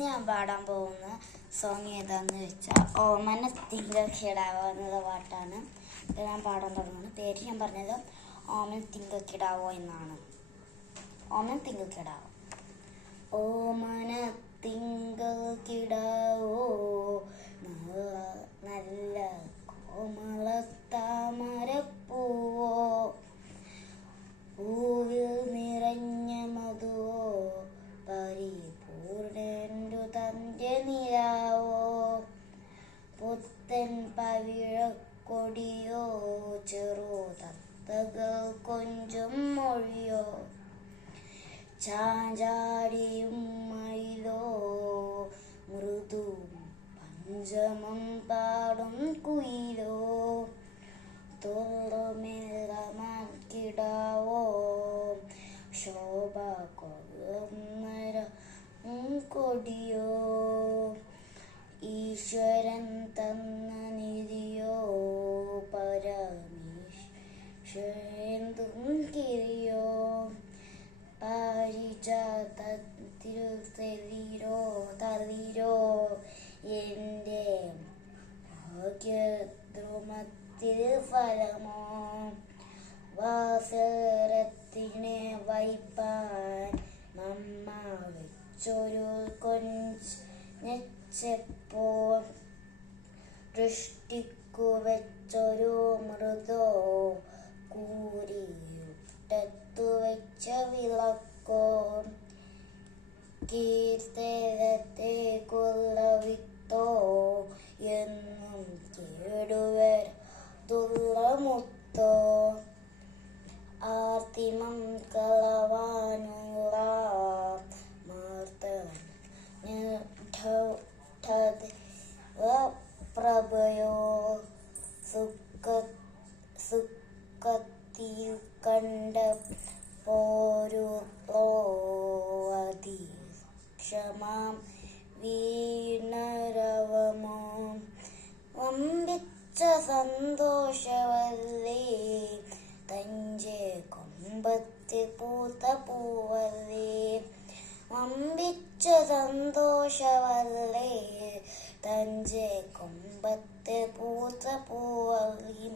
ഞാൻ പാടാൻ പോകുന്ന സോങ് ഏതാന്ന് വെച്ചാൽ ഓമന തിങ്കൾ കിടാവോ എന്നുള്ള പാട്ടാണ്. ഞാൻ പാടാൻ തുടങ്ങുന്നത്. പേര് ഞാൻ പറഞ്ഞത് ഓമന തിങ്കൾ കിടാവോ എന്നാണ്. ഓമന തിങ്കൾ കിടാവോ. ഓമന തിങ്കൾ കിടാവോ നല്ല കോമള താമരപ്പൂവോ, പൂവിൽ നിറഞ്ഞ മധുവോ, പരിപൂർണ്ണു തന്റെ നിലാവോ, പുത്തൻ പവിഴക്കൊടിയോ, ചെറു തത്തകൾ കൊഞ്ചും മൊഴിയോ, ചാഞ്ചാടിയും മയിലോ, മൃദു പഞ്ചമം പാടും കുയിലോ, തോറുമേറമാൻ കിടാവോ, ശോഭ കൊള്ളുന്നര കൊടിയോ, ഈശ്വരൻ തന്ന നിധിയോ, പരമേശ്വരന്തും കിരിയോ, പാരിജാതത്തിരുതെളിരോ തളിരോ, എൻ്റെ ഭാഗ്യദ്രുമത്തിൽ ഫലമോ, വാസരത്തിനെ വൈപ്പാൻ നമ്മ വെച്ചൊരു കൊഞ്ചെപ്പോൾ, ദൃഷ്ടിക്കു വെച്ചൊരു മൃദോ, കൂരിട്ടത്തു വെച്ച വിളക്കോ, കീർത്തനത്തേക്കുള്ള വിത്തോ, എന്നും കേടുവരത്തുള്ള മുത്തോ, ആർത്തിമം കളവാനുള്ള പ്രഭയോ, സുഖത്തിൽ കണ്ട പോരുളോ, അതിക്ഷമാം വീണരവമോ, വമ്പിച്ച സന്തോഷവല്ലേ, തഞ്ചെ കൊമ്പത്തിൽ പൂത്ത പൂവല്ലേ, വമ്പിച്ച സന്തോഷവല്ലേ, തഞ്ചെ കൊമ്പത്തിൽ പൂത്ത പൂവല്ലേ.